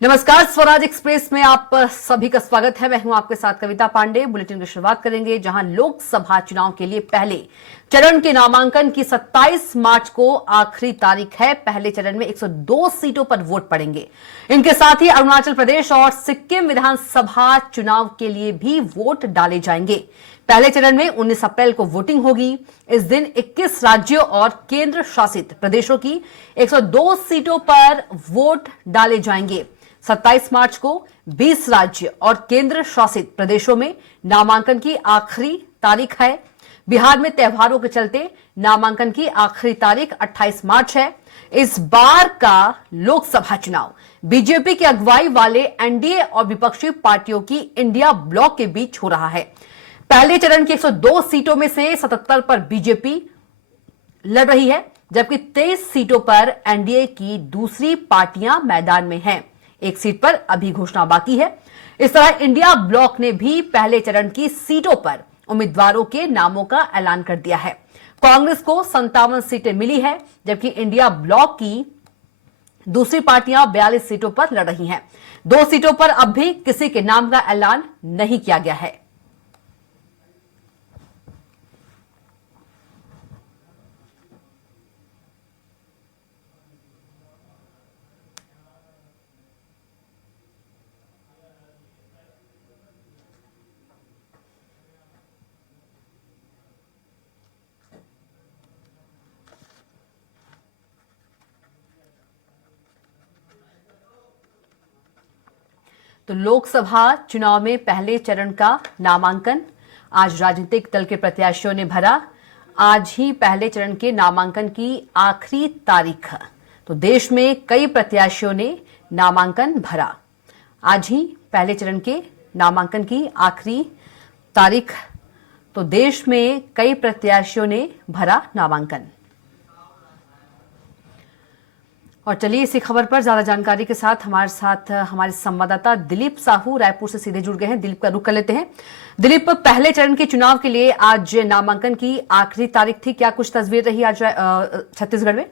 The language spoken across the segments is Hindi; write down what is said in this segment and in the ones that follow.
नमस्कार, स्वराज एक्सप्रेस में आप सभी का स्वागत है। मैं हूं आपके साथ कविता पांडे। बुलेटिन की शुरुआत करेंगे जहां लोकसभा चुनाव के लिए पहले चरण के नामांकन की 27 मार्च को आखिरी तारीख है। पहले चरण में 102 सीटों पर वोट पड़ेंगे। इनके साथ ही अरुणाचल प्रदेश और सिक्किम विधानसभा चुनाव के लिए भी वोट डाले जाएंगे। पहले चरण में 19 अप्रैल को वोटिंग होगी। इस दिन 21 राज्यों और केंद्र शासित प्रदेशों की 102 सीटों पर वोट डाले जाएंगे। 27 मार्च को 20 राज्य और केंद्र शासित प्रदेशों में नामांकन की आखिरी तारीख है। बिहार में त्योहारों के चलते नामांकन की आखिरी तारीख 28 मार्च है। इस बार का लोकसभा चुनाव बीजेपी की अगुवाई वाले एनडीए और विपक्षी पार्टियों की इंडिया ब्लॉक के बीच हो रहा है। पहले चरण की 102 सीटों में से 77 पर बीजेपी लड़ रही है, जबकि 23 सीटों पर एनडीए की दूसरी पार्टियां मैदान में हैं। एक सीट पर अभी घोषणा बाकी है। इस तरह इंडिया ब्लॉक ने भी पहले चरण की सीटों पर उम्मीदवारों के नामों का ऐलान कर दिया है। कांग्रेस को 57 सीटें मिली है, जबकि इंडिया ब्लॉक की दूसरी पार्टियां 42 सीटों पर लड़ रही हैं। 2 सीटों पर अब भी किसी के नाम का ऐलान नहीं किया गया है। तो लोकसभा चुनाव में पहले चरण का नामांकन आज राजनीतिक दल के प्रत्याशियों ने भरा। आज ही पहले चरण के नामांकन की आखिरी तारीख। तो देश में कई प्रत्याशियों ने नामांकन भरा। आज ही पहले चरण के नामांकन की आखिरी तारीख। तो देश में कई प्रत्याशियों ने भरा नामांकन। और चलिए इसी खबर पर ज्यादा जानकारी के साथ हमारे संवाददाता दिलीप साहू रायपुर से सीधे जुड़ गए हैं। दिलीप का रुख कर लेते हैं। दिलीप, पहले चरण के चुनाव के लिए आज नामांकन की आखिरी तारीख थी, क्या कुछ तस्वीर रही आज छत्तीसगढ़ में?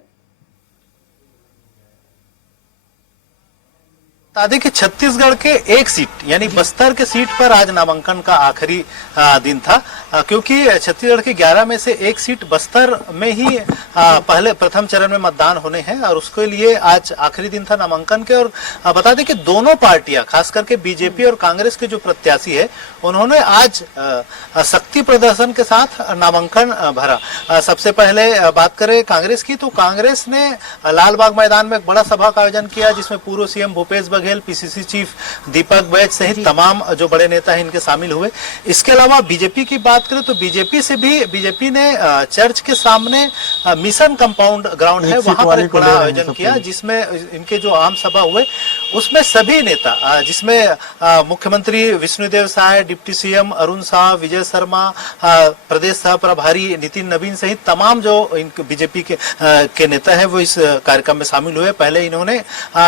देखिए, छत्तीसगढ़ के एक सीट यानी बस्तर के सीट पर आज नामांकन का आखिरी दिन था, क्योंकि छत्तीसगढ़ के 11 में से एक सीट बस्तर में ही पहले प्रथम चरण में मतदान होने हैं और उसके लिए आज आखिरी दिन था नामांकन के। और बता दें कि दोनों पार्टियां, खास करके बीजेपी और कांग्रेस के जो प्रत्याशी है, उन्होंने आज शक्ति प्रदर्शन के साथ नामांकन भरा। सबसे पहले बात करें कांग्रेस की, तो कांग्रेस ने लालबाग मैदान में एक बड़ा सभा का आयोजन किया, जिसमें पूर्व CM Bhupesh Baghel, PCC chief Deepak Baij सहित तमाम जो बड़े नेता हैं इनके शामिल हुए। इसके अलावा बीजेपी की बात करें तो बीजेपी ने चर्च के सामने मिशन कंपाउंड ग्राउंड है, वहां पर एक बड़ा आयोजन किया, जिसमें इनके जो आम सभा हुए उसमें सभी नेता, जिसमें मुख्यमंत्री विष्णुदेव साय, डिप्टी सीएम अरुण साह, विजय शर्मा, प्रदेश सह प्रभारी नितिन नवीन सहित तमाम जो बीजेपी के नेता है वो इस कार्यक्रम में शामिल हुए। पहले इन्होंने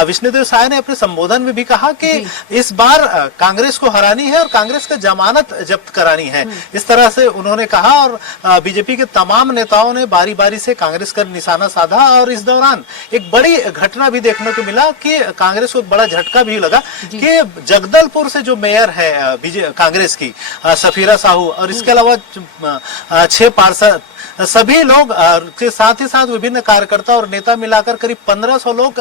विष्णुदेव साय ने अपने संबोधन में भी कहा कि इस बार कांग्रेस को हरानी है और कांग्रेस का जमानत जब्त करानी है, इस तरह से उन्होंने कहा। और बीजेपी के तमाम नेताओं ने बारी बारी से कांग्रेस का निशाना साधा। और इस दौरान एक बड़ी घटना भी देखने को मिला कि कांग्रेस को बड़ा झटका भी लगा कि जगदलपुर से जो मेयर है कांग्रेस की सफीरा साहू, और इसके अलावा 6 पार्षद, सभी लोग के साथ ही साथ विभिन्न कार्यकर्ता और नेता मिलाकर करीब 1500 लोग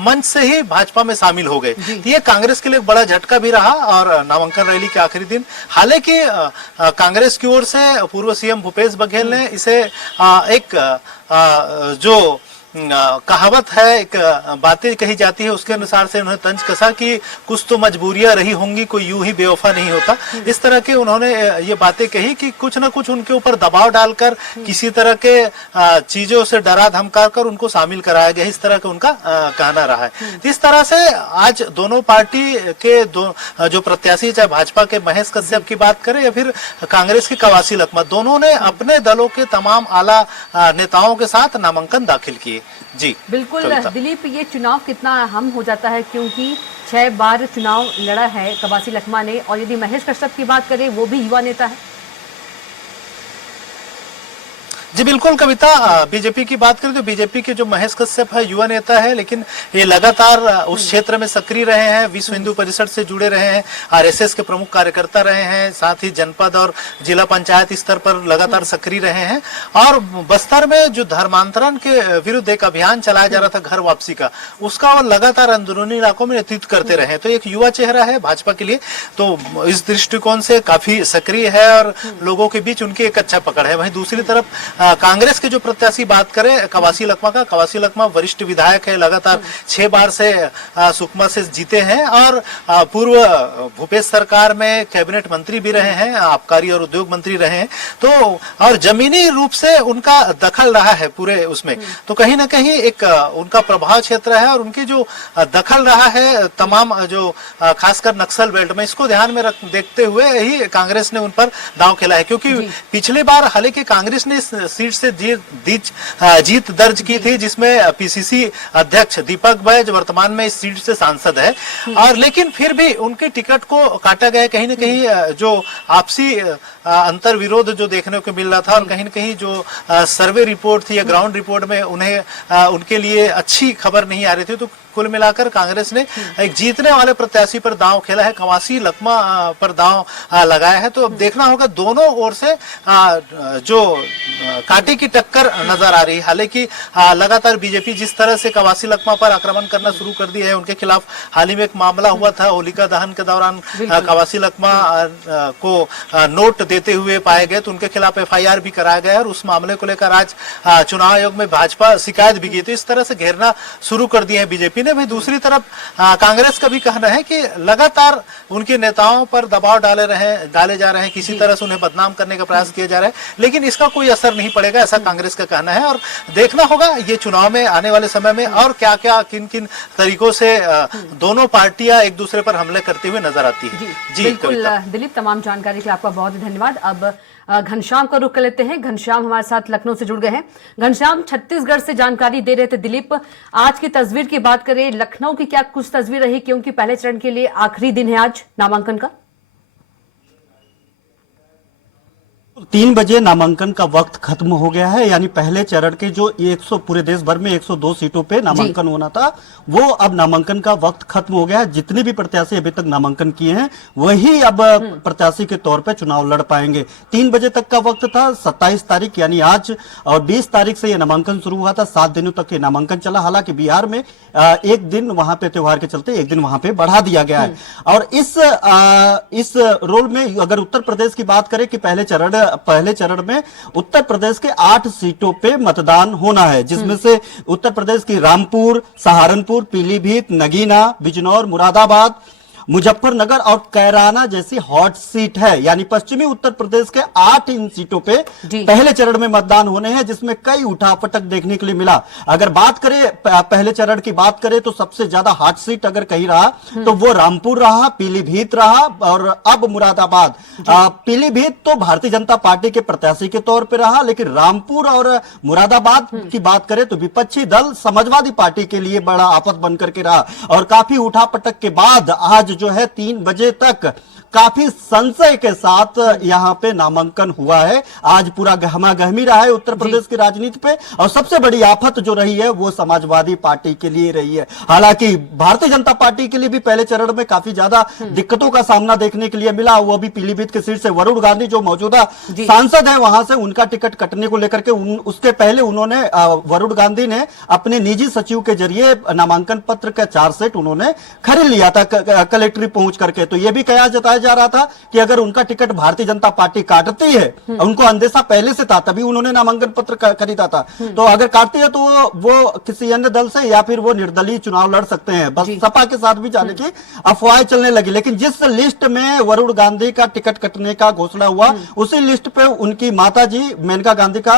मंच से ही भाजपा में शामिल हो गए। ये कांग्रेस के लिए बड़ा झटका भी रहा। और नामांकन रैली के आखिरी दिन हालांकि कांग्रेस की ओर से पूर्व सीएम भूपेश बघेल ने इसे एक जो कहावत है, एक बातें कही जाती है, उसके अनुसार से उन्होंने तंज कसा कि कुछ तो मजबूरियां रही होंगी, कोई यूं ही बेवफा नहीं होता। इस तरह के उन्होंने ये बातें कही कि कुछ ना कुछ उनके ऊपर दबाव डालकर किसी तरह के चीजों से डरा धमका कर उनको शामिल कराया गया, इस तरह का उनका कहना रहा है। इस तरह से आज दोनों पार्टी के जो प्रत्याशी, चाहे भाजपा के महेश कश्यप की बात करें या फिर कांग्रेस की कवासी लखमा, दोनों ने अपने दलों के तमाम आला नेताओं के साथ नामांकन दाखिल किए। जी बिल्कुल दिलीप, ये चुनाव कितना अहम हो जाता है, क्योंकि 6 बार चुनाव लड़ा है कवासी लखमा ने, और यदि महेश कश्यप की बात करें वो भी युवा नेता है। जी बिल्कुल कविता, बीजेपी की बात करें तो बीजेपी के जो महेश कश्यप है युवा नेता है, लेकिन ये लगातार उस क्षेत्र में सक्रिय रहे हैं, विश्व हिंदू परिषद से जुड़े रहे हैं, आरएसएस के प्रमुख कार्यकर्ता रहे हैं, साथ ही जनपद और जिला पंचायत स्तर पर लगातार सक्रिय रहे हैं। और बस्तर में जो धर्मांतरण के विरुद्ध एक अभियान चलाया जा रहा था घर वापसी का, उसका वो लगातार अंदरूनी इलाकों में नेतृत्व करते रहे। तो एक युवा चेहरा है भाजपा के लिए, तो इस दृष्टिकोण से काफी सक्रिय है और लोगों के बीच उनकी एक अच्छा पकड़ है। वहीं दूसरी तरफ कांग्रेस के जो प्रत्याशी बात करें कवासी लखमा का, कवासी लखमा वरिष्ठ विधायक है, लगातार 6 बार से सुकमा से जीते हैं और पूर्व भूपेश सरकार में कैबिनेट मंत्री भी रहे हैं, आबकारी और उद्योग मंत्री रहे हैं। तो और जमीनी रूप से उनका दखल रहा है पूरे उसमें, तो कहीं ना कहीं एक उनका प्रभाव क्षेत्र है और उनकी जो दखल रहा है तमाम जो खासकर नक्सल बेल्ट में, इसको ध्यान में देखते हुए ही कांग्रेस ने उन पर दांव खेला है। क्योंकि पिछली बार हालांकि कांग्रेस ने इस सीट से जीत दर्ज की थी, जिसमें पीसीसी अध्यक्ष दीपक बैज वर्तमान में इस सीट से सांसद है, और लेकिन फिर भी उनके टिकट को काटा गया। कहीं ना कहीं जो आपसी अंतर विरोध जो देखने को मिल रहा था और कहीं ना कहीं जो सर्वे रिपोर्ट थी या ग्राउंड रिपोर्ट में उन्हें उनके लिए अच्छी खबर नहीं आ रही थी। तो कुल मिलाकर कांग्रेस ने एक जीतने वाले प्रत्याशी पर दांव खेला है, कवासी लखमा पर दांव लगाया है। तो अब देखना होगा, दोनों ओर से जो कांटे की टक्कर नजर आ रही है। हालांकि लगातार बीजेपी जिस तरह से कवासी लखमा पर आक्रमण करना शुरू कर दिया है, उनके खिलाफ हाल ही में एक मामला हुआ था, होलिका दहन के दौरान कवासी लखमा को नोट देते हुए पाए गए, तो उनके खिलाफ एफआईआर भी कराया गया और उस मामले को लेकर आज चुनाव आयोग में भाजपा शिकायत भी की। तो इस तरह से घेरना शुरू कर दिया है बीजेपी ने भी। दूसरी तरफ कांग्रेस का भी कहना है कि लगातार उनके नेताओं पर दबाव डाले जा रहे हैं, किसी तरह से उन्हें बदनाम करने का प्रयास किया जा रहा है, लेकिन इसका कोई असर नहीं पड़ेगा, ऐसा कांग्रेस का कहना है। और देखना होगा ये चुनाव में आने वाले समय में और क्या क्या किन किन तरीकों से दोनों पार्टियां एक दूसरे पर हमले करते हुए नजर आती है। जी बिल्कुल दिलीप, तमाम जानकारी के लिए आपका बहुत धन्यवाद। अब घनश्याम का रुख कर लेते हैं। घनश्याम हमारे साथ लखनऊ से जुड़ गए हैं। घनश्याम, छत्तीसगढ़ से जानकारी दे रहे थे दिलीप, आज की तस्वीर की बात करें, लखनऊ की क्या कुछ तस्वीर रही, क्योंकि पहले चरण के लिए आखिरी दिन है आज नामांकन का? 3 बजे नामांकन का वक्त खत्म हो गया है, यानी पहले चरण के जो 100 पूरे देश भर में 102 सीटों पे नामांकन होना था, वो अब नामांकन का वक्त खत्म हो गया है। जितने भी प्रत्याशी अभी तक नामांकन किए हैं वही अब प्रत्याशी के तौर पे चुनाव लड़ पाएंगे। 3 बजे तक का वक्त था, 27 तारीख यानी आज, और 20 तारीख से ये नामांकन शुरू हुआ था, 7 दिनों तक ये नामांकन चला। हालांकि बिहार में एक दिन वहां पे त्योहार के चलते एक दिन वहां पे बढ़ा दिया गया है। और इस रोल में अगर उत्तर प्रदेश की बात करें कि पहले चरण में उत्तर प्रदेश के 8 सीटों पे मतदान होना है, जिसमें से उत्तर प्रदेश की रामपुर, सहारनपुर, पीलीभीत, नगीना, बिजनौर, मुरादाबाद, मुजफ्फरनगर और कैराना जैसी हॉट सीट है। यानी पश्चिमी उत्तर प्रदेश के 8 इन सीटों पे पहले चरण में मतदान होने हैं, जिसमें कई उठापटक देखने के लिए मिला। अगर बात करें पहले चरण की बात करें तो सबसे ज्यादा हॉट सीट अगर कहीं रहा तो वो रामपुर रहा, पीलीभीत रहा और अब मुरादाबाद। पीलीभीत तो भारतीय जनता पार्टी के प्रत्याशी के तौर पर रहा, लेकिन रामपुर और मुरादाबाद की बात करें तो विपक्षी दल समाजवादी पार्टी के लिए बड़ा आफत बनकर के रहा। और काफी उठापटक के बाद आज जो है 3 बजे तक काफी संशय के साथ यहां पे नामांकन हुआ है। आज पूरा गहमा गहमी रहा है उत्तर प्रदेश की राजनीति पे, और सबसे बड़ी आफत जो रही है वो समाजवादी पार्टी के लिए रही है। हालांकि भारतीय जनता पार्टी के लिए भी पहले चरण में काफी ज्यादा दिक्कतों का सामना देखने के लिए मिला। वो भी पीलीभीत की सीट से वरुण गांधी जो मौजूदा सांसद है वहां से उनका टिकट कटने को लेकर के उसके पहले उन्होंने वरुण गांधी ने अपने निजी सचिव के जरिए नामांकन पत्र का 4 सेट उन्होंने खरीद लिया था कलेक्ट्री पहुंच करके। तो यह भी कहा जाता जा रहा था कि अगर उनका टिकट भारतीय जनता पार्टी काटती है, उनको अंदेशा पहले से था तभी उन्होंने नामांकन पत्र खरीदा था, तो अगर काटती है तो वो किसी अन्य दल से या फिर वो निर्दलीय चुनाव लड़ सकते हैं। बस सपा के साथ भी जाने की अफवाहें चलने लगी। लेकिन जिस लिस्ट में वरुण गांधी का टिकट कटने का घोषणा हुआ उसी लिस्ट पे उनकी माताजी मेनका गांधी का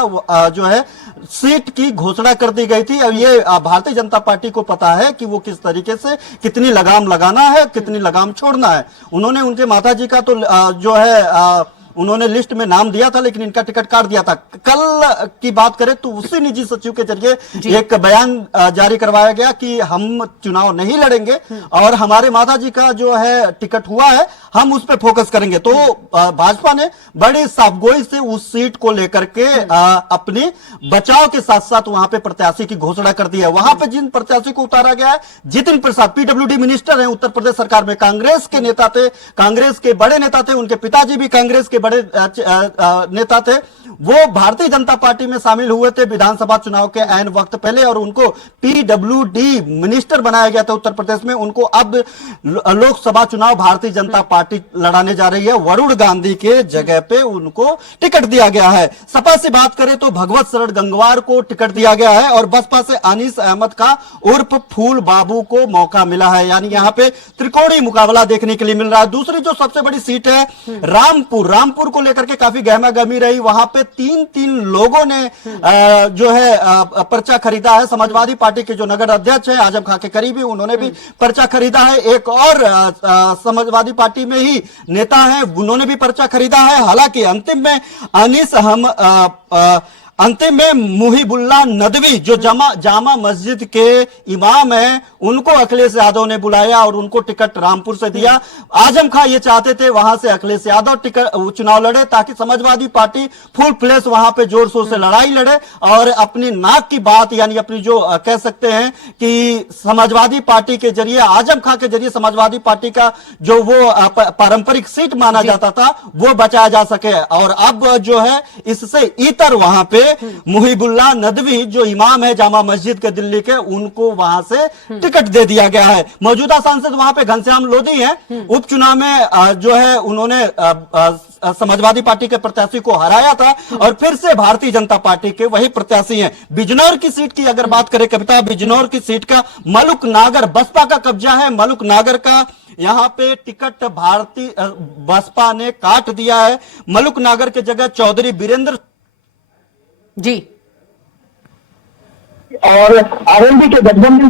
जो है सीट की घोषणा कर दी गई थी। अब ये भारतीय जनता पार्टी को पता है कि वो किस तरीके से कितनी लगाम लगाना है, कितनी लगाम छोड़ना है। उन्होंने उनके माताजी का तो जो है उन्होंने लिस्ट में नाम दिया था, लेकिन इनका टिकट काट दिया था। कल की बात करें तो उसी निजी सचिव के जरिए एक बयान जारी करवाया गया कि हम चुनाव नहीं लड़ेंगे और हमारे माता जी का जो है टिकट हुआ है, हम उस पर फोकस करेंगे। तो भाजपा ने बड़ी साफगोई से उस सीट को लेकर के अपने बचाव के साथ साथ वहां पे प्रत्याशी की घोषणा कर दी है। वहां पे जिन प्रत्याशी को उतारा गया है, जितिन प्रसाद पीडब्ल्यूडी मिनिस्टर हैं उत्तर प्रदेश सरकार में, कांग्रेस के नेता थे, कांग्रेस के बड़े नेता थे, उनके पिताजी भी कांग्रेस के बड़े नेता थे। वो भारतीय जनता पार्टी में शामिल हुए थे विधानसभा चुनाव के ऐन वक्त पहले और उनको पीडब्ल्यूडी मिनिस्टर बनाया गया था उत्तर प्रदेश में। उनको अब लोकसभा चुनाव भारतीय जनता पार्टी लड़ाने जा रही है। वरुण गांधी के जगह पे उनको टिकट दिया गया है। सपा से बात करें तो भगवत शरण गंगवार को टिकट दिया गया है और बसपा से अनीस अहमद का उर्फ फूल बाबू को मौका मिला है। यानी यहां पे त्रिकोणीय मुकाबला देखने के लिए मिल रहा है। दूसरी जो सबसे बड़ी सीट है रामपुर को लेकर के काफी गहमा गहमी रही। वहां पे तीन लोगों ने जो है पर्चा खरीदा है। समाजवादी पार्टी के जो नगर अध्यक्ष हैं आजम खां के करीबी, उन्होंने भी पर्चा खरीदा है। एक और समाजवादी पार्टी में ही नेता हैं, उन्होंने भी पर्चा खरीदा है। हालांकि अंतिम में मुहिबुल्लाह नदवी जो जामा मस्जिद के इमाम हैं, उनको अखिलेश यादव ने बुलाया और उनको टिकट रामपुर से दिया। आजम खां ये चाहते थे वहां से अखिलेश यादव चुनाव लड़े ताकि समाजवादी पार्टी फुल फ्लैश वहां पे जोर शोर से लड़ाई लड़े और अपनी नाक की बात, यानी अपनी जो कह सकते हैं कि समाजवादी पार्टी के जरिए, आजम खां के जरिए समाजवादी पार्टी का जो वो पारंपरिक सीट माना जाता था वो बचाया जा सके। और अब जो है इससे इतर वहां पे मुहिबुल्लाह नदवी जो इमाम है जामा मस्जिद के दिल्ली के, उनको वहां से टिकट दे दिया गया है। मौजूदा सांसद वहां पे घनश्याम लोधी हैं। उपचुनाव में जो है उन्होंने समाजवादी पार्टी के प्रत्याशी को हराया था और फिर से भारतीय जनता पार्टी के वही प्रत्याशी हैं। बिजनौर की सीट की अगर बात करें कविता, बिजनौर की सीट का मलुक नागर बसपा का कब्जा है। मलुक नागर का यहां पे टिकट भारतीय बसपा ने काट दिया है। मलुक नागर की जगह चौधरी बीरेंद्र जी और आरएलडी के गठबंधन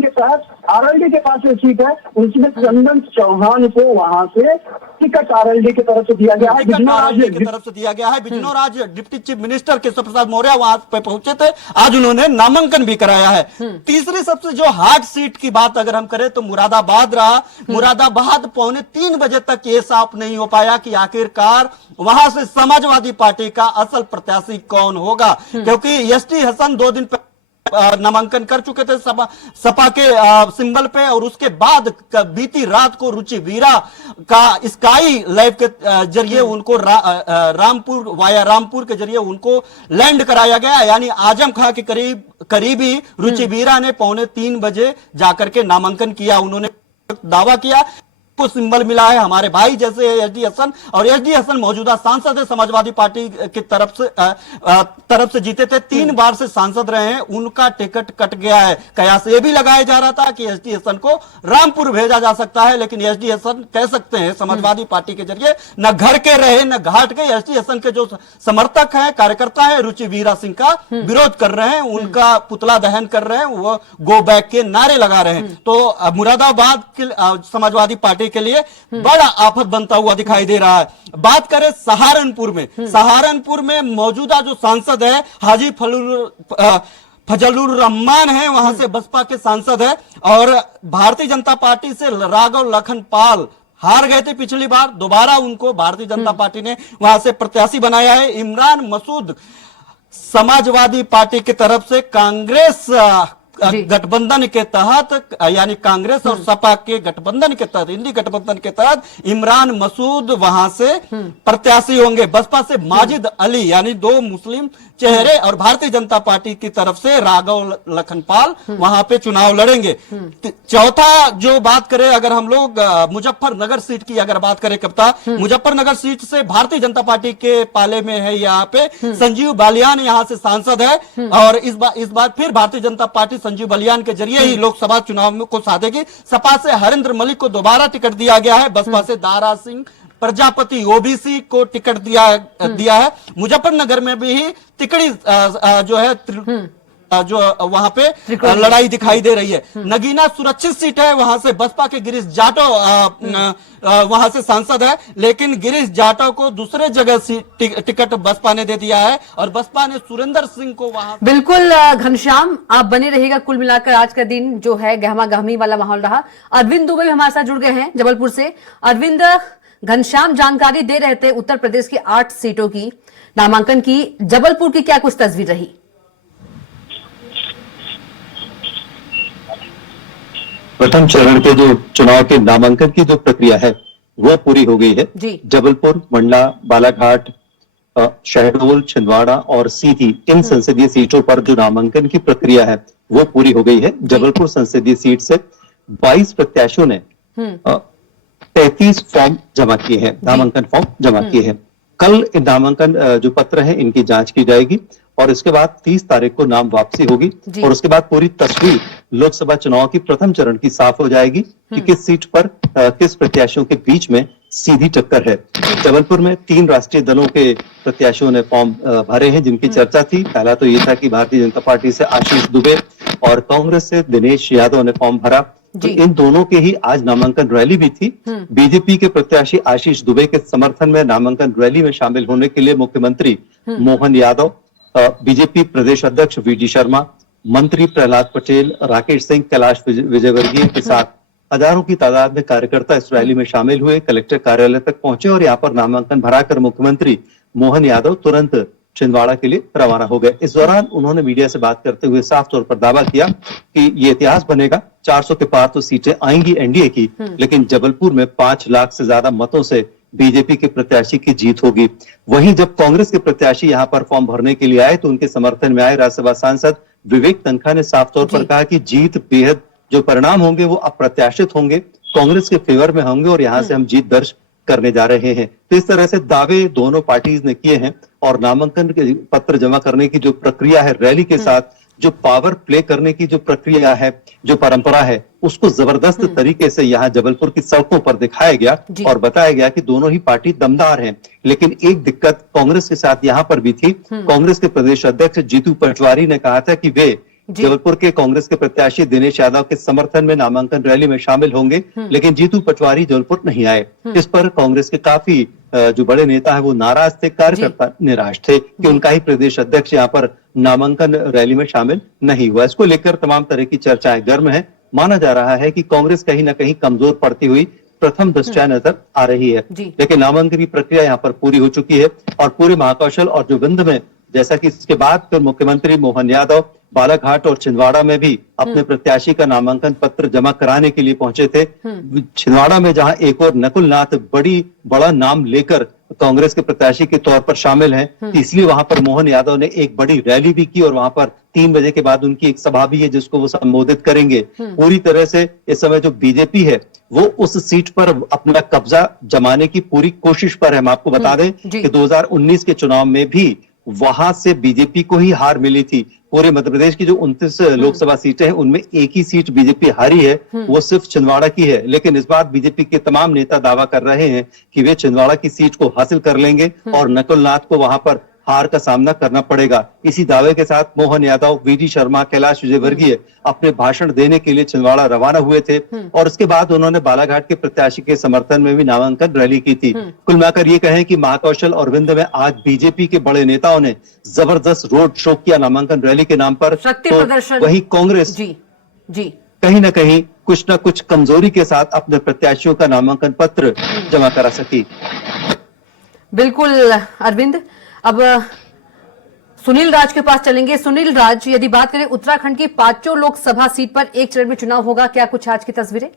के तहत आरएलडी के पास जो सीट है उसमें चंदन चौहान को वहां से टिकट आरएलडी की तरफ से दिया गया है। बिजनौर आज deputy chief minister Keshav Prasad Maurya वहां पे पहुंचे थे, आज उन्होंने नामांकन भी कराया है। तीसरी सबसे जो हार्ड सीट की बात अगर हम करें तो मुरादाबाद रहा। मुरादाबाद 2:45 बजे तक ये साफ नहीं हो पाया कि आखिरकार वहां से समाजवादी पार्टी का असल प्रत्याशी कौन होगा, क्योंकि एसटी हसन 2 दिन नामांकन कर चुके थे सपा के सिंबल पे और उसके बाद बीती रात को रुचि वीरा का स्काई लाइव के जरिए उनको रामपुर के जरिए उनको लैंड कराया गया। यानी आजम खां के करीबी रुचि वीरा ने 2:45 बजे जाकर के नामांकन किया। उन्होंने दावा किया को सिंबल मिला है हमारे भाई जैसे एसडी हसन, और एसडी हसन मौजूदा सांसद है, समाजवादी पार्टी की तरफ से जीते थे, 3 बार से सांसद रहे हैं, उनका टिकट कट गया है। कयास ये भी लगाया जा रहा था कि एसडी हसन को रामपुर भेजा जा सकता है, लेकिन एसडी हसन कह सकते हैं समाजवादी पार्टी के जरिए न घर के रहे न घाट के। एसडी हसन के जो समर्थक हैं, कार्यकर्ता है, रुचि वीरा सिंह का विरोध कर रहे हैं, उनका पुतला दहन कर रहे हैं, वो गो बैक के नारे लगा रहे हैं। तो मुरादाबाद के समाजवादी पार्टी के लिए बड़ा आफत बनता हुआ दिखाई दे रहा है। बात करें सहारनपुर में मौजूदा जो सांसद है हाजी फजलुर रहमान है, वहां से बसपा के सांसद है, और भारतीय जनता पार्टी से राघव लखन पाल हार गए थे पिछली बार, दोबारा उनको भारतीय जनता पार्टी ने वहां से प्रत्याशी बनाया है। इमरान मसूद समाजवादी पार्टी की तरफ से कांग्रेस गठबंधन के तहत, यानी कांग्रेस और सपा के गठबंधन के तहत, इंडी गठबंधन के तहत इमरान मसूद वहां से प्रत्याशी होंगे। बसपा से माजिद अली यानी 2 मुस्लिम चेहरे और भारतीय जनता पार्टी की तरफ से राघव लखनपाल वहां पे चुनाव लड़ेंगे। चौथा जो बात करें अगर हम लोग मुजफ्फरनगर सीट की अगर बात करें कप्ता, मुजफ्फरनगर सीट से भारतीय जनता पार्टी के पाले में है, यहाँ पे संजीव बालियान यहाँ से सांसद है, और इस बार फिर भारतीय जनता पार्टी संजीव बलियान के जरिए ही लोकसभा चुनाव को साधेगी। सपा से हरेंद्र मलिक को दोबारा टिकट दिया गया है। बसपा से दारा सिंह प्रजापति ओबीसी को टिकट दिया है। मुजफ्फरनगर में भी तिकड़ी जो है जो वहां पे लड़ाई दिखाई दे रही है। नगीना सुरक्षित सीट है, वहां से बसपा के गिरीश जाटव वहां से सांसद है, लेकिन गिरीश जाटव को दूसरे जगह टिकट बसपा ने दे दिया है और बसपा ने सुरेंद्र सिंह को वहां। बिल्कुल घनश्याम, आप बने रहिएगा। कुल मिलाकर आज का दिन जो है गहमा गहमी वाला माहौल रहा। अरविंद दुबे भी हमारे साथ जुड़ गए हैं जबलपुर से। अरविंद, घनश्याम जानकारी दे रहे थे उत्तर प्रदेश की 8 सीटों की नामांकन की, जबलपुर की क्या कुछ तस्वीर रही? प्रथम चरण के जो चुनाव के नामांकन की जो प्रक्रिया है वो पूरी हो गई है जी। जबलपुर, मंडला, बालाघाट, शहडोल, छिंदवाड़ा और सीधी इन संसदीय सीटों पर जो नामांकन की प्रक्रिया है वो पूरी हो गई है। जबलपुर संसदीय सीट से 22 प्रत्याशियों ने 33 फॉर्म जमा किए हैं, नामांकन फॉर्म जमा किए हैं। कल नामांकन जो पत्र है इनकी जांच की जाएगी और इसके बाद 30 तारीख को नाम वापसी होगी और उसके बाद पूरी तस्वीर लोकसभा चुनाव की प्रथम चरण की साफ हो जाएगी कि किस सीट पर किस प्रत्याशियों के बीच में सीधी टक्कर है। जबलपुर में 3 राष्ट्रीय दलों के प्रत्याशियों ने फॉर्म भरे हैं जिनकी चर्चा थी। पहला तो ये था कि भारतीय जनता पार्टी से आशीष दुबे और कांग्रेस से दिनेश यादव ने फॉर्म भरा, तो इन दोनों के ही आज नामांकन रैली भी थी। बीजेपी के प्रत्याशी आशीष दुबे के समर्थन में नामांकन रैली में शामिल होने के लिए मुख्यमंत्री मोहन यादव, बीजेपी प्रदेश अध्यक्ष वीडी शर्मा, मंत्री प्रहलाद पटेल, राकेश सिंह, कैलाश विजयवर्गीय के साथ हजारों की तादाद में कार्यकर्ता इस रैली में शामिल हुए, कलेक्टर कार्यालय तक पहुंचे और यहाँ पर नामांकन भराकर मुख्यमंत्री मोहन यादव तुरंत छिंदवाड़ा के लिए रवाना हो गए। इस दौरान उन्होंने मीडिया से बात करते हुए साफ तौर पर दावा किया कि ये इतिहास बनेगा, 400 के पार तो सीटें आएंगी एनडीए की, लेकिन जबलपुर में 5 लाख से ज्यादा मतों से बीजेपी के प्रत्याशी की जीत होगी। वहीं जब कांग्रेस के प्रत्याशी यहाँ पर फॉर्म भरने के लिए आए तो उनके समर्थन में आए राज्यसभा सांसद विवेक तनखा ने साफ तौर पर कहा कि जीत बेहद, जो परिणाम होंगे वो अप्रत्याशित होंगे, कांग्रेस के फेवर में होंगे और यहाँ से हम जीत दर्ज करने जा रहे हैं। तो इस तरह से दावे दोनों पार्टीज ने किए हैं और नामांकन के पत्र जमा करने की जो प्रक्रिया है, रैली के साथ जो पावर प्ले करने की जो प्रक्रिया है, जो परंपरा है, उसको जबरदस्त तरीके से यहाँ जबलपुर की सड़कों पर दिखाया गया और बताया गया कि दोनों ही पार्टी दमदार हैं। लेकिन एक दिक्कत कांग्रेस के साथ यहाँ पर भी थी। कांग्रेस के प्रदेश अध्यक्ष जीतू पटवारी ने कहा था कि वे जबलपुर के कांग्रेस के प्रत्याशी दिनेश यादव के समर्थन में नामांकन रैली में शामिल होंगे, लेकिन जीतू पटवारी जबलपुर नहीं आए। इस पर कांग्रेस के काफी जो बड़े नेता है वो नाराज थे, कार्यकर्ता निराश थे कि उनका ही प्रदेश अध्यक्ष यहाँ पर नामांकन रैली में शामिल नहीं हुआ। इसको लेकर तमाम तरह की चर्चाएं गर्म है। माना जा रहा है कि कांग्रेस कहीं ना कहीं कमजोर पड़ती हुई प्रथम दृष्टया नजर आ रही है, लेकिन नामांकन की प्रक्रिया यहाँ पर पूरी हो चुकी है और पूरे महाकौशल और जो विंध्य में, जैसा कि इसके बाद फिर मुख्यमंत्री मोहन यादव बालाघाट और छिंदवाड़ा में भी अपने प्रत्याशी का नामांकन पत्र जमा कराने के लिए पहुंचे थे। छिंदवाड़ा में जहां एक और नकुल नाथ बड़ा नाम लेकर कांग्रेस के प्रत्याशी के तौर पर शामिल हैं, इसलिए वहां पर मोहन यादव ने एक बड़ी रैली भी की और वहां पर 3 बजे के बाद उनकी एक सभा भी है जिसको वो संबोधित करेंगे। पूरी तरह से इस समय जो बीजेपी है वो उस सीट पर अपना कब्जा जमाने की पूरी कोशिश पर है। हम आपको बता दें कि 2019 के चुनाव में भी वहां से बीजेपी को ही हार मिली थी। पूरे मध्य प्रदेश की जो 29 लोकसभा सीटें हैं उनमें एक ही सीट बीजेपी हारी है, वो सिर्फ छिंदवाड़ा की है। लेकिन इस बार बीजेपी के तमाम नेता दावा कर रहे हैं कि वे छिंदवाड़ा की सीट को हासिल कर लेंगे और नकुल नाथ को वहां पर हार का सामना करना पड़ेगा। इसी दावे के साथ मोहन यादव, वीडी शर्मा, कैलाश विजयवर्गीय अपने भाषण देने के लिए छिंदवाड़ा रवाना हुए थे और उसके बाद उन्होंने बालाघाट के प्रत्याशी के समर्थन में भी नामांकन रैली की थी। कुल मिलाकर ये कहें कि महाकौशल और विंध्य में आज बीजेपी के बड़े नेताओं ने जबरदस्त रोड शो किया नामांकन रैली के नाम पर। शक्ति प्रदर्शन। वही कांग्रेस कहीं ना कहीं कुछ न कुछ कमजोरी के साथ अपने प्रत्याशियों का नामांकन पत्र जमा करा सकी। बिल्कुल अरविंद, अब सुनील राज के पास चलेंगे। सुनील राज, यदि बात करें उत्तराखंड की 5 लोकसभा सीट पर एक चरण में चुनाव होगा, क्या कुछ आज की तस्वीरें?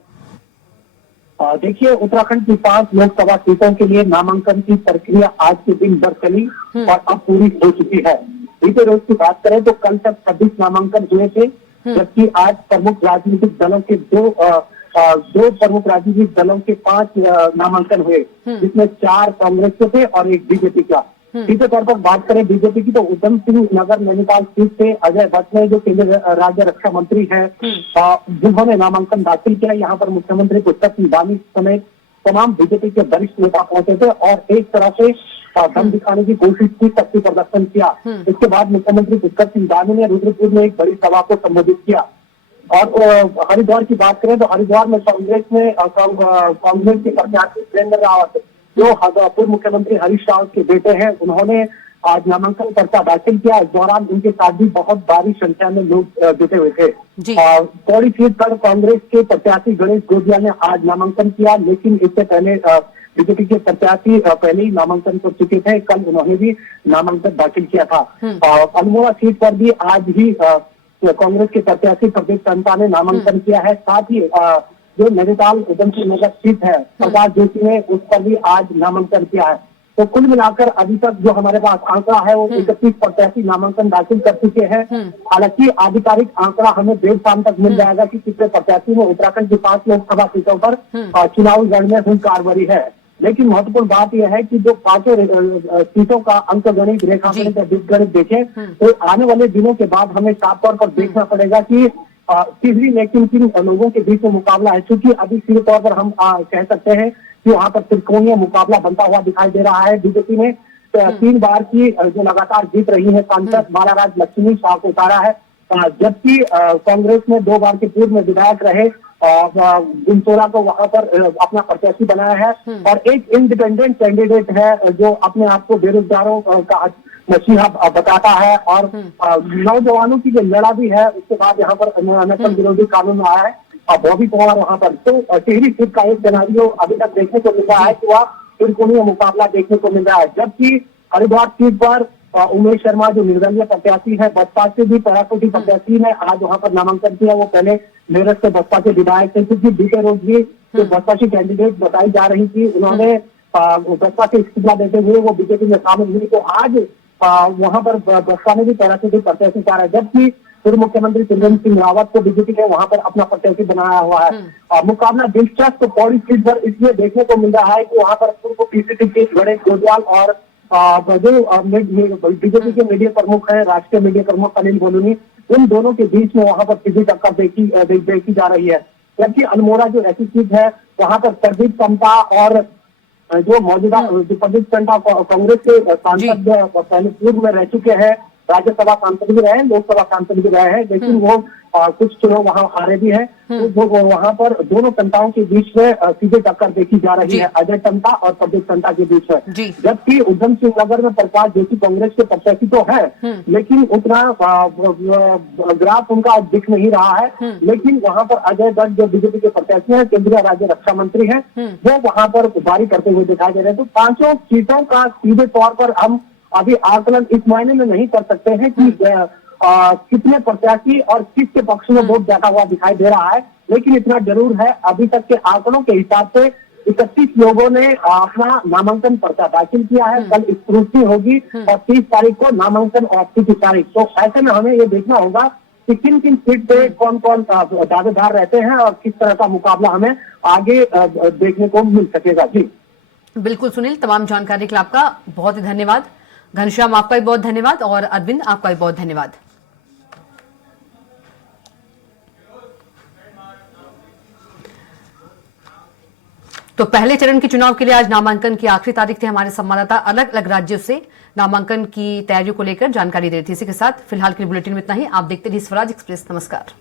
देखिए, उत्तराखंड की 5 लोकसभा सीटों के लिए नामांकन की प्रक्रिया आज के दिन भर चली और अब पूरी हो चुकी है। बीते रोज की बात करें तो कल तक 26 नामांकन हुए थे, जबकि आज प्रमुख राजनीतिक दलों के दो प्रमुख राजनीतिक दलों के 5 नामांकन हुए, जिसमें 4 कांग्रेस के थे और 1 बीजेपी का। सीधे तौर पर बात करें बीजेपी की तो उधम सिंह नगर नैनीताल सीट से अजय भट्ट ने, जो केंद्रीय राज्य रक्षा मंत्री है, जिन्होंने नामांकन दाखिल किया। यहाँ पर मुख्यमंत्री पुष्कर सिंह धामी समेत तमाम बीजेपी के वरिष्ठ नेता पहुंचे थे और एक तरह से दम दिखाने की कोशिश की, शक्ति प्रदर्शन किया। इसके बाद मुख्यमंत्री पुष्कर सिंह धामी ने रुद्रपुर में एक बड़ी सभा को संबोधित किया। और हरिद्वार की बात करें तो हरिद्वार में कांग्रेस के प्रत्याशी वीरेंद्र रावत, जो पूर्व मुख्यमंत्री हरीश रावत के बेटे हैं, उन्होंने आज नामांकन पर्चा दाखिल किया। इस दौरान उनके साथ भी बहुत भारी संख्या में लोग जुटे हुए थे। पौड़ी सीट पर कांग्रेस के प्रत्याशी गणेश गोदिया ने आज नामांकन किया, लेकिन इससे पहले बीजेपी के प्रत्याशी पहले ही नामांकन कर चुके थे। कल उन्होंने भी नामांकन दाखिल किया था। अल्मोड़ा सीट पर भी आज ही कांग्रेस के प्रत्याशी प्रदीप टंटा ने नामांकन किया है। साथ ही जो नैनीताल उधमसिंह नगर सीट है, प्रकाश जोशी ने उस पर भी आज नामांकन किया है। तो कुल मिलाकर अभी तक जो हमारे पास आंकड़ा है वो 31 प्रत्याशी नामांकन दाखिल कर चुके हैं। हालांकि आधिकारिक आंकड़ा हमें देर शाम तक मिल जाएगा कि कितने प्रत्याशी में उत्तराखंड की 5 लोकसभा सीटों पर चुनावी रण में हुई कार्रवाई है। लेकिन महत्वपूर्ण बात यह है कि जो 5 सीटों का अंकगणित, रेखागणित या बीजगणित देखें तो आने वाले दिनों के बाद हमें साफ तौर पर देखना पड़ेगा कि तीसरी में किन किन लोगों के बीच में मुकाबला है। क्योंकि अभी सीधे तौर पर हम कह सकते हैं कि वहां पर त्रिकोणीय मुकाबला बनता हुआ दिखाई दे रहा है। बीजेपी ने 3 बार की जो लगातार जीत रही है सांसद बालाराज लक्ष्मी शाह को उतारा है, जबकि कांग्रेस ने 2 बार के पूर्व में विधायक रहे गुनसोरा को वहां पर अपना प्रत्याशी बनाया है। और एक इंडिपेंडेंट कैंडिडेट है जो अपने आप को बेरोजगारों का मसीहा बताता है और नौजवानों की जो लड़ा भी है। उसके बाद यहाँ पर नक्सल विरोधी कानून आया है और बॉबी पवार वहां पर। तो टिहरी सीट का एक सिनेरियो अभी तक देखने को मिल रहा है कि वह त्रिकोणीय मुकाबला देखने को मिल रहा है। जबकि हरिद्वार सीट पर उमेश शर्मा जो निर्दलीय प्रत्याशी है, बसपा से भी पराकोटी प्रत्याशी ने आज वहां पर नामांकन किया। वो पहले मेरठ से बसपा के विधायक थे, क्योंकि बीते रोज भी जो बसपा की कैंडिडेट बताई जा रही थी, उन्होंने बसपा से इस्तीफा देते हुए वो बीजेपी में शामिल हुई। तो आज वहां पर बसपा ने भी पराकोटी प्रत्याशी उतारा है। जबकि पूर्व मुख्यमंत्री त्रिवेंद्र सिंह रावत को बीजेपी ने वहां पर अपना प्रत्याशी बनाया हुआ है। मुकाबला दिलचस्प पौड़ी सीट पर इसलिए देखने को मिल रहा है कि वहां पर पूर्व पीसीसी के गणेश गोदियाल और जो बीजेपी के मीडिया प्रमुख है, राष्ट्रीय मीडिया प्रमुख अनिल बलूनी, उन दोनों के बीच में वहां पर सीधी टक्कर देखी जा रही है। जबकि अल्मोड़ा जो ऐसी सीट है वहां पर प्रदीप टंटा और जो मौजूदा प्रदीप टंटा कांग्रेस के सांसद पहले पूर्व में रह चुके हैं, राज्यसभा सांसद भी रहे, लोकसभा सांसद भी रहे हैं, लेकिन वो कुछ चुनाव वहां हारे भी हैं। तो वहां पर दोनों टंटाओं के बीच में सीधे टक्कर देखी जा रही है, अजय टंटा और प्रदीप टंटा के बीच में। जबकि उधम सिंह नगर में प्रकाश जोशी कांग्रेस के प्रत्याशी तो है, लेकिन उतना ग्राफ उनका दिख नहीं रहा है। लेकिन वहां पर अजय दत्त जो बीजेपी के प्रत्याशी हैं, केंद्रीय राज्य रक्षा मंत्री हैं, वो वहां पर बारी करते हुए दिखाई दे रहे हैं। तो 5 सीटों का सीधे तौर पर हम अभी आकलन इस मायने में नहीं कर सकते हैं कि कितने प्रत्याशी और किसके पक्ष में वोट ज्यादा हुआ दिखाई दे रहा है। लेकिन इतना जरूर है, अभी तक के आंकड़ों के हिसाब से 31 लोगों ने अपना नामांकन पर्चा दाखिल किया है। कल स्क्रूटनी होगी और 30 तारीख को नामांकन वापसी की तारीख। तो ऐसे में हमें ये देखना होगा कि किन किन सीट पे कौन कौन दावेदार रहते हैं और किस तरह का मुकाबला हमें आगे देखने को मिल सकेगा। जी बिल्कुल सुनील, तमाम जानकारी के लिए आपका बहुत ही धन्यवाद। घनश्याम आपका भी बहुत धन्यवाद और अरविंद आपका भी बहुत धन्यवाद। तो पहले चरण के चुनाव के लिए आज नामांकन की आखिरी तारीख थी। हमारे संवाददाता अलग अलग राज्यों से नामांकन की तैयारियों को लेकर जानकारी दे रही थी। इसी के साथ फिलहाल के बुलेटिन में इतना ही। आप देखते रहिए स्वराज एक्सप्रेस। नमस्कार।